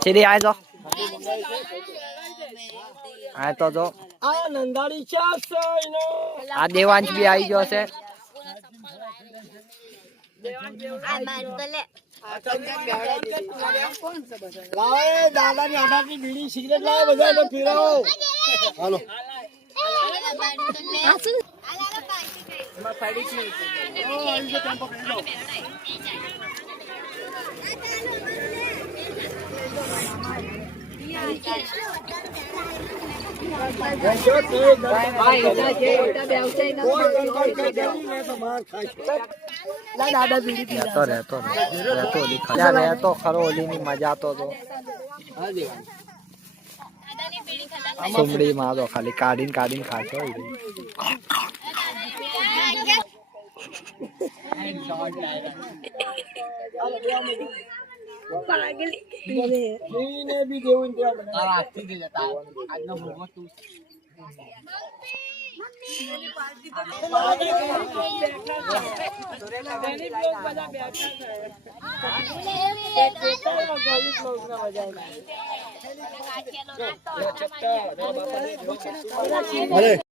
સીધી આય જો આ તો જો આ નંદાડી ચા સોઈનો આ દેવાંશ બી આવી ગયો છે લાવે દાદાની આટાની બીડી સિગરેટ લાવે બધા તો પીરાવો હાલો રહેતો ખરો ઓલી ની મજા તો સુમડી માં તો ખાલી કાઢીને ખાતો ને બી દેવું